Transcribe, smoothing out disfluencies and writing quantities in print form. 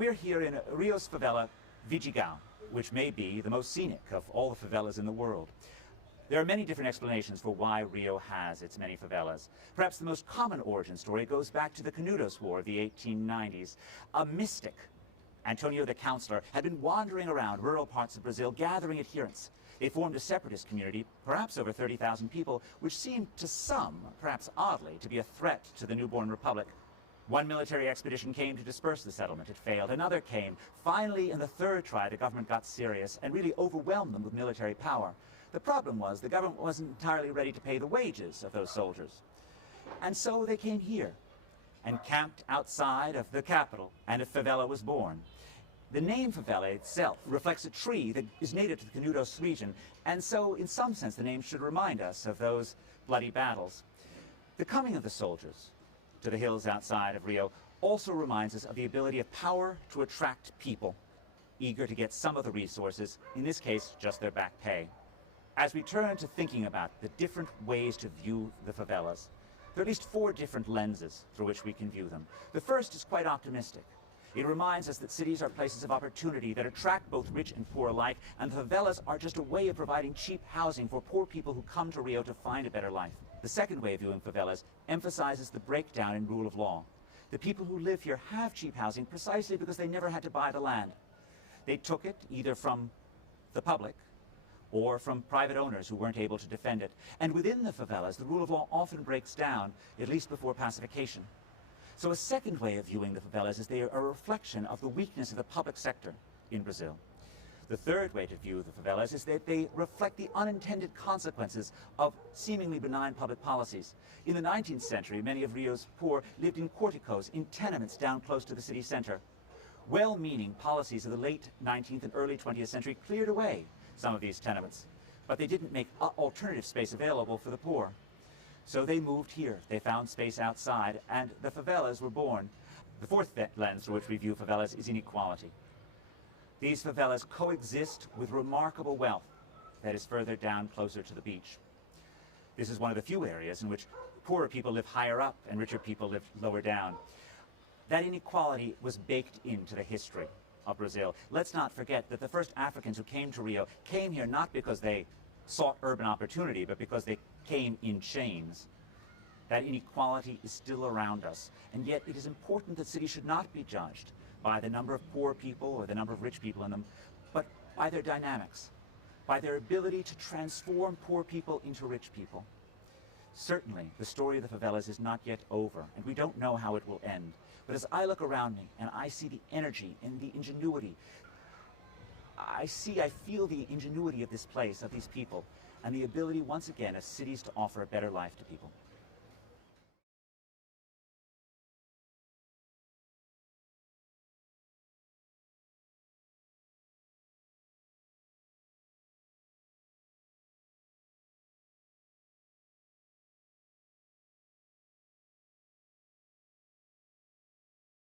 We're here in Rio's favela, Vidigal, which may be the most scenic of all the favelas in the world. There are many different explanations for why Rio has its many favelas. Perhaps the most common origin story goes back to the Canudos War of the 1890s. A mystic, Antonio the Counselor, had been wandering around rural parts of Brazil gathering adherents. They formed a separatist community, perhaps over 30,000 people, which seemed to some, perhaps oddly, to be a threat to the newborn republic. One military expedition came to disperse the settlement. It failed. Another came. Finally, in the third try, the government got serious and really overwhelmed them with military power. The problem was the government wasn't entirely ready to pay the wages of those soldiers. And so they came here and camped outside of the capital, and a favela was born. The name favela itself reflects a tree that is native to the Canudos region, and so in some sense the name should remind us of those bloody battles. The coming of the soldiers to the hills outside of Rio also reminds us of the ability of power to attract people, eager to get some of the resources, in this case just their back pay. As we turn to thinking about the different ways to view the favelas, there are at least 4 different lenses through which we can view them. The first is quite optimistic. It reminds us that cities are places of opportunity that attract both rich and poor alike, and the favelas are just a way of providing cheap housing for poor people who come to Rio to find a better life. The second way of viewing favelas emphasizes the breakdown in rule of law. The people who live here have cheap housing precisely because they never had to buy the land. They took it either from the public or from private owners who weren't able to defend it. And within the favelas, the rule of law often breaks down, at least before pacification. So a second way of viewing the favelas is they are a reflection of the weakness of the public sector in Brazil. The third way to view the favelas is that they reflect the unintended consequences of seemingly benign public policies. In the 19th century, many of Rio's poor lived in porticos, in tenements down close to the city center. Well-meaning policies of the late 19th and early 20th century cleared away some of these tenements, but they didn't make alternative space available for the poor. So they moved here. They found space outside, and the favelas were born. The fourth lens through which we view favelas is inequality. These favelas coexist with remarkable wealth that is further down closer to the beach. This is one of the few areas in which poorer people live higher up and richer people live lower down. That inequality was baked into the history of Brazil. Let's not forget that the first Africans who came to Rio came here not because they sought urban opportunity, but because they came in chains. That inequality is still around us, and yet it is important that cities should not be judged by the number of poor people or the number of rich people in them, but by their dynamics, by their ability to transform poor people into rich people. Certainly, the story of the favelas is not yet over, and we don't know how it will end. But as I look around me and I see the energy and the ingenuity, I feel the ingenuity of this place, of these people, and the ability once again of cities to offer a better life to people.